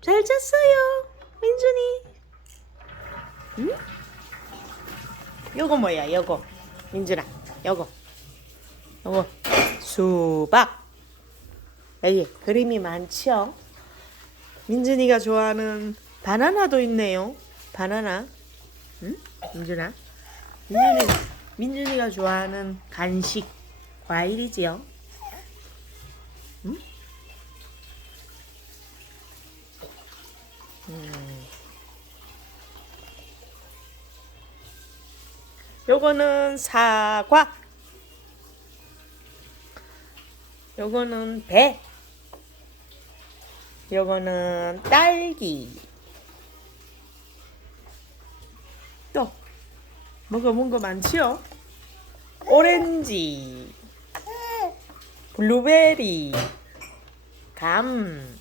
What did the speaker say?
잘 잤어요, 민준이. 응? 요거 뭐야, 요거. 민준아, 요거. 요거. 수박. 여기 그림이 많죠? 민준이가 좋아하는 바나나도 있네요. 바나나. 응? 민준아. 민준이, 민준이가 좋아하는 간식. 과일이지요. 응? 음. 요거는 사과. 요거는 배. 요거는 딸기. 또 먹어본 거 많지요? 오렌지, 블루베리, 감.